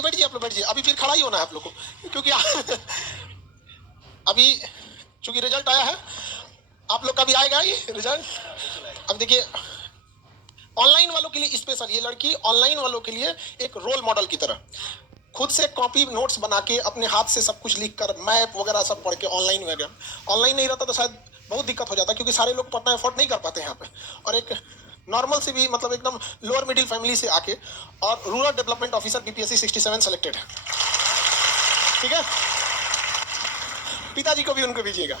बैठिए आप लोग बैठिए। अभी फिर खड़ा ही होना है आप लोग को, क्योंकि अभी चूंकि रिजल्ट आया है, आप लोग का भी आएगा ये रिजल्ट। अब देखिए, ऑनलाइन वालों के लिए स्पेशल, ये लड़की ऑनलाइन वालों के लिए एक रोल मॉडल की तरह खुद से कॉपी नोट्स बना के अपने हाथ से सब कुछ लिख कर मैप वगैरह सब पढ़ के ऑनलाइन में गया। ऑनलाइन नहीं रहता तो शायद बहुत दिक्कत हो जाता, क्योंकि सारे लोग पढ़ना एफोर्ड नहीं कर पाते हैं यहाँ पे। और एक नॉर्मल से भी, मतलब एकदम लोअर मिडिल फैमिली से आके और rural development officer BPSC 67 selected है। ठीक है, पिताजी को भी उनको भेजिएगा।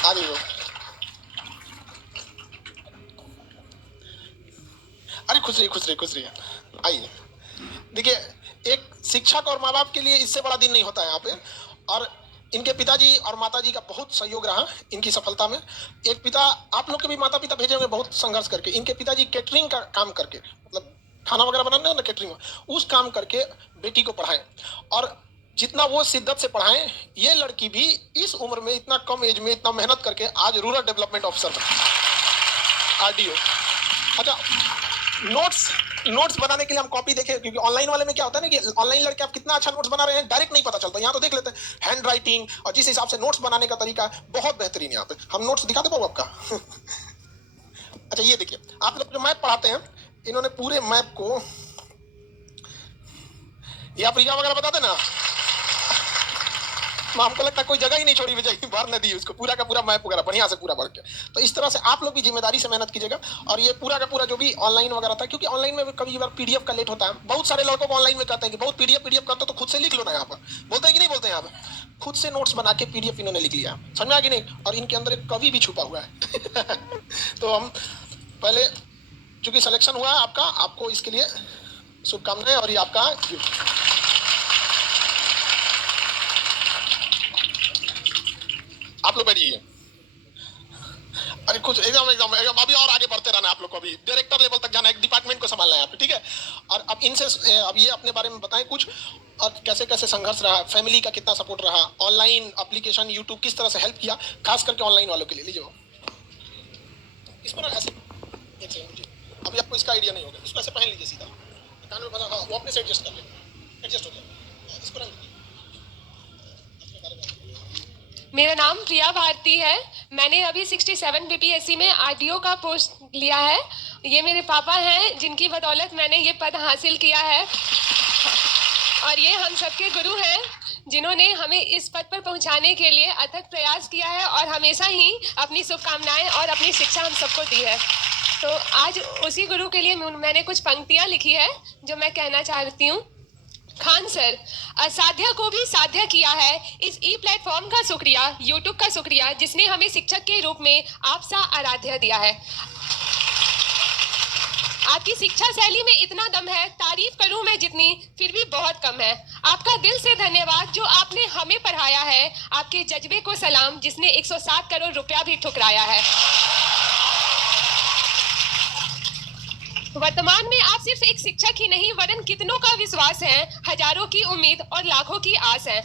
आ जाइए। अरे खुश रहिए खुश रहिए खुश रहिए, आइए। देखिए, एक शिक्षक और माँ बाप के लिए इससे बड़ा दिन नहीं होता है यहाँ पे। और इनके पिताजी और माताजी का बहुत सहयोग रहा इनकी सफलता में। एक पिता, आप लोग के भी माता पिता भेजे होंगे बहुत संघर्ष करके। इनके पिताजी केटरिंग का काम करके, मतलब खाना वगैरह बनाना ना केटरिंग में, उस काम करके बेटी को पढ़ाएं। और जितना वो शिद्दत से पढ़ाएं, ये लड़की भी इस उम्र में इतना कम एज में इतना मेहनत करके आज रूरल डेवलपमेंट ऑफिसर बनी, आरडीओ। अच्छा, नोट्स बनाने के लिए हम कॉपी देखें, क्योंकि ऑनलाइन वाले में क्या होता है ना कि ऑनलाइन लड़के आप कितना अच्छा नोट्स बना रहे हैं डायरेक्ट नहीं पता चलता। यहाँ तो देख लेते हैं हैंड राइटिंग और जिस हिसाब से नोट्स बनाने का तरीका बहुत बेहतरीन है। यहाँ पे हम नोट्स दिखाते पाओ आपका। अच्छा, ये देखिए, आप लोग जो मैप पढ़ाते हैं, इन्होंने पूरे मैप को, ये आप रिया वगैरह बताते ना, हमको लगता है कोई जगह ही नहीं छोड़ी विजय, भर न दी उसको, पूरा का पूरा मैप वगैरह बढ़िया से पूरा भर के। तो इस तरह से आप लोग भी जिम्मेदारी से मेहनत कीजिएगा। और ये पूरा का पूरा जो भी ऑनलाइन वगैरह था, क्योंकि ऑनलाइन में कभी बार पीडीएफ का लेट होता है। बहुत सारे लड़कों को ऑनलाइन में कहते हैं कि बहुत पीडीएफ करते तो खुद से लिख लो ना। यहाँ पर बोलते हैं कि नहीं बोलते हैं, यहाँ पर खुद से नोट्स बना के पीडीएफ इन्होंने लिख लिया। समझ में आ कि नहीं? और इनके अंदर एक कवि भी छुपा हुआ है। तो हम पहले, चूंकि सिलेक्शन हुआ आपका, आपको इसके लिए शुभकामनाएं। और ये आपका गिफ्ट, आप लोग बैठिए। अरे कुछ एकदम एकदम एकदम अभी और आगे बढ़ते रहना आप लोग को, अभी डायरेक्टर लेवल तक जाना है, एक डिपार्टमेंट को संभालना है यहाँ पे। ठीक है, और अब इनसे अब ये अपने बारे में बताएं कुछ, और कैसे कैसे संघर्ष रहा, फैमिली का कितना सपोर्ट रहा, ऑनलाइन एप्लीकेशन यूट्यूब किस तरह से हेल्प किया, खास करके ऑनलाइन वालों के लिए। लीजिए इस पर ऐसे, अभी आपको इसका आइडिया नहीं होगा, इसको ऐसे पहन लीजिए सीधा, कान में फंसा, वो अपने से एडजस्ट कर ले, एडजस्ट हो गया। इसको रख दीजिए। मेरा नाम प्रिया भारती है। मैंने अभी 67 बीपीएससी में आरडीओ का पोस्ट लिया है। ये मेरे पापा हैं जिनकी बदौलत मैंने ये पद हासिल किया है, और ये हम सबके गुरु हैं जिन्होंने हमें इस पद पर पहुंचाने के लिए अथक प्रयास किया है और हमेशा ही अपनी शुभकामनाएं और अपनी शिक्षा हम सबको दी है। तो आज उसी गुरु के लिए मैंने कुछ पंक्तियां लिखी है जो मैं कहना चाहती हूँ। खान सर, असाध्य को भी साध्य किया है। इस ई प्लेटफॉर्म का शुक्रिया, यूट्यूब का शुक्रिया, जिसने हमें शिक्षक के रूप में आपसा आराध्य दिया है। आपकी शिक्षा शैली में इतना दम है, तारीफ करूं मैं जितनी फिर भी बहुत कम है। आपका दिल से धन्यवाद जो आपने हमें पढ़ाया है। आपके जज्बे को सलाम जिसने 107 करोड़ रुपया भी ठुकराया है। वर्तमान में आप सिर्फ एक शिक्षक ही नहीं वरन कितनों का विश्वास है, हजारों की उम्मीद और लाखों की आस है।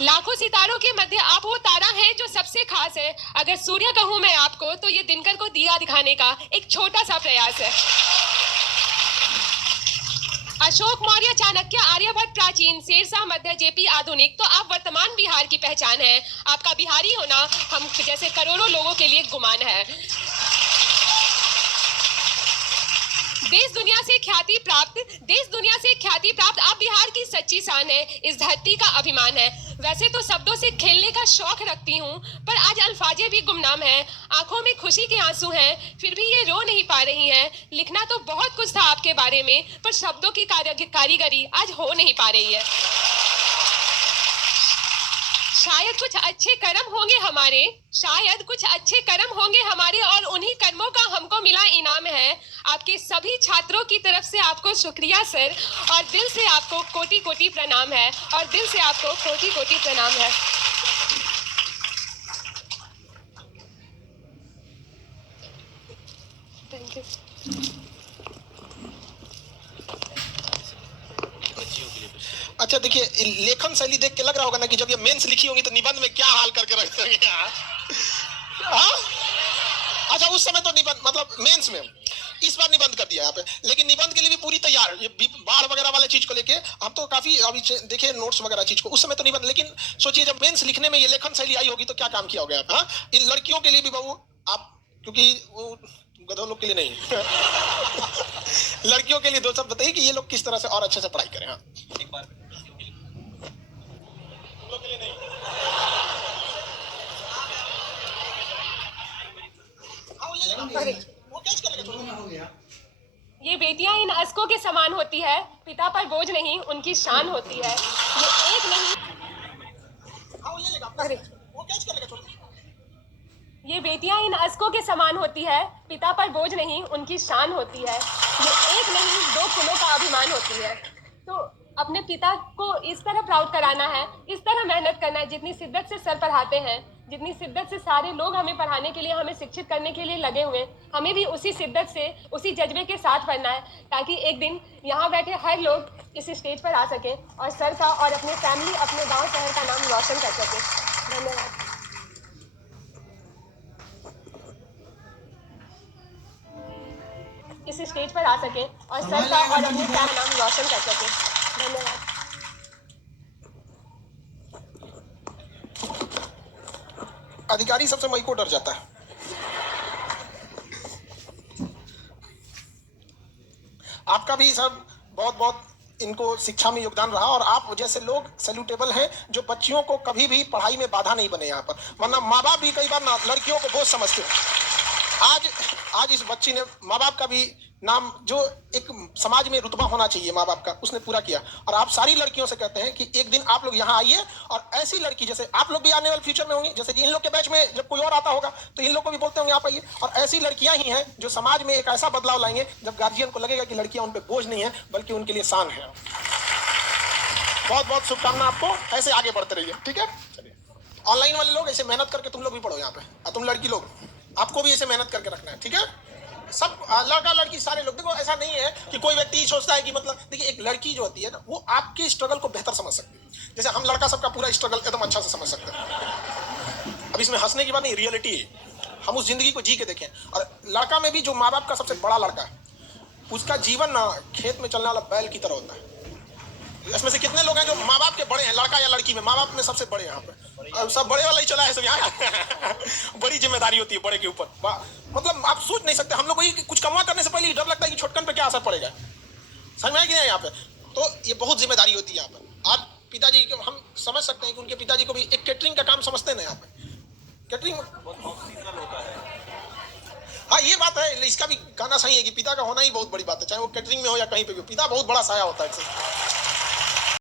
लाखों सितारों के मध्य आप वो तारा हैं जो सबसे खास है। अगर सूर्य कहूं मैं आपको तो ये दिनकर को दिया दिखाने का एक छोटा सा प्रयास है। अशोक मौर्य, चाणक्य, आर्यभट्ट प्राचीन, शेरशाह मध्य, जेपी आधुनिक, तो आप वर्तमान बिहार की पहचान है। आपका बिहारी होना हम जैसे करोड़ों लोगों के लिए गुमान है। देश दुनिया से ख्याति प्राप्त आप बिहार की सच्ची शान है, इस धरती का अभिमान है। वैसे तो शब्दों से खेलने का शौक रखती हूँ, पर आज अल्फाजे भी गुमनाम हैं। आंखों में खुशी के आंसू हैं, फिर भी ये रो नहीं पा रही हैं। लिखना तो बहुत कुछ था आपके बारे में, पर शब्दों की कारीगरी आज हो नहीं पा रही है। शायद कुछ अच्छे कर्म होंगे हमारे, और उन्हीं कर्मों का हमको मिला इनाम है। आपके सभी छात्रों की तरफ से आपको शुक्रिया सर, और दिल से आपको कोटि कोटि प्रणाम है, और दिल से आपको कोटि कोटि प्रणाम है। Thank you. अच्छा देखिए, लेखन शैली देख के लग रहा होगा ना कि जब ये मेंस लिखी होंगी तो निबंध में क्या हाल करके रख देंगे। अच्छा उस समय तो निबंध मतलब मेंस में, इस बार निबंध कर दिया यहाँ पे, लेकिन निबंध के लिए भी पूरी तैयार, ये बाढ़ वगैरह वाले चीज को लेके हम तो काफी अभी देखे नोट्स वगैरह चीज को, उस समय तो निबंध, लेकिन सोचिए जब मेंस लिखने में ये लेखन शैली आई होगी तो क्या काम किया होगा आप। हाँ, इन लड़कियों के लिए भी बाबू आप, क्योंकि वो गधों लोग के लिए नहीं लड़कियों के लिए दो शब्द बताइए कि ये लोग किस तरह से और अच्छे से पढ़ाई करें। हाँ एक बार लोग के लिए नहीं, वो कैच कर लेगा। ये बेटियां इन अस्कों के समान होती है, पिता पर बोझ नहीं उनकी शान होती है। ये एक नहीं, अरे वो कैच कर लेगा। ये बेटियां इन अस्कों के समान होती है, पिता पर बोझ नहीं उनकी शान होती है। ये एक नहीं दो फूलों का अभिमान होती है। तो अपने पिता को इस तरह प्राउड कराना है, इस तरह मेहनत करना है, जितनी शिद्दत से सर पढ़ाते हैं, जितनी शिद्दत से सारे लोग हमें पढ़ाने के लिए, हमें शिक्षित करने के लिए लगे हुए, हमें भी उसी शिद्दत से, उसी जज्बे के साथ पढ़ना है, ताकि एक दिन यहाँ बैठे हर लोग इस स्टेज पर आ सके और सर का और अपने फैमिली, अपने गांव शहर का नाम रोशन कर सके। धन्यवाद। इस स्टेज पर आ सके और सर का और अपने का नाम रोशन कर सके। धन्यवाद। अधिकारी सबसे मई को डर जाता है। आपका भी सब बहुत बहुत इनको शिक्षा में योगदान रहा, और आप जैसे लोग सैल्यूटेबल हैं जो बच्चियों को कभी भी पढ़ाई में बाधा नहीं बने यहाँ पर, वरना माँ बाप भी कई बार ना लड़कियों को बोझ समझते हैं। आज इस बच्ची ने माँ बाप का भी नाम, जो एक समाज में रुतबा होना चाहिए माँ बाप का, उसने पूरा किया। और आप सारी लड़कियों से कहते हैं कि एक दिन आप लोग यहाँ आइए और ऐसी लड़की, जैसे आप लोग भी आने वाले फ्यूचर में होंगी, जैसे इन लोग के बैच में जब कोई और आता होगा तो इन लोग को भी बोलते होंगे आप आइए, और ऐसी लड़कियां ही हैं जो समाज में एक ऐसा बदलाव लाएंगे जब गार्जियन को लगेगा कि लड़कियां उन पर बोझ नहीं है बल्कि उनके लिए शान है। बहुत बहुत शुभकामना आपको, ऐसे आगे बढ़ते रहिए। ठीक है, चलिए। ऑनलाइन वाले लोग ऐसे मेहनत करके तुम लोग भी पढ़ो यहाँ पे, और तुम लड़की लोग आपको भी ऐसे मेहनत करके रखना है। ठीक है, सब लड़का लड़की सारे लोग, देखो ऐसा नहीं है कि कोई व्यक्ति सोचता है कि मतलब, देखिए एक लड़की जो होती है ना वो आपकी स्ट्रगल को बेहतर समझ सकती है, जैसे हम लड़का सबका पूरा स्ट्रगल एकदम अच्छा से समझ सकते हैं। अब इसमें हंसने की बात नहीं, रियलिटी है, हम उस जिंदगी को जी के देखें। और लड़का में भी जो माँ बाप का सबसे बड़ा लड़का है, उसका जीवन ना खेत में चलने वाला बैल की तरह होता है। इसमें से कितने लोग हैं जो माँ बाप के बड़े हैं, लड़का या लड़की में माँ बाप में सबसे बड़े यहाँ पे, सब बड़े वाला ही चला है सब यहाँ बड़ी जिम्मेदारी होती है बड़े के ऊपर, मतलब आप सोच नहीं सकते। हम लोग को कुछ कमा करने से पहले ही डर लगता है कि छोटकन पे क्या असर पड़ेगा, समझ में आया कि नहीं यहाँ पे। तो ये बहुत जिम्मेदारी होती है यहाँ पर। आज पिताजी को हम समझ सकते हैं कि उनके पिताजी को भी एक कैटरिंग का काम समझते हैं ना यहाँ पे, कैटरिंग होता है। हाँ ये बात है, इसका भी कहना सही है कि पिता का होना ही बहुत बड़ी बात है, चाहे वो कैटरिंग में हो या कहीं पे भी, पिता बहुत बड़ा साया होता है।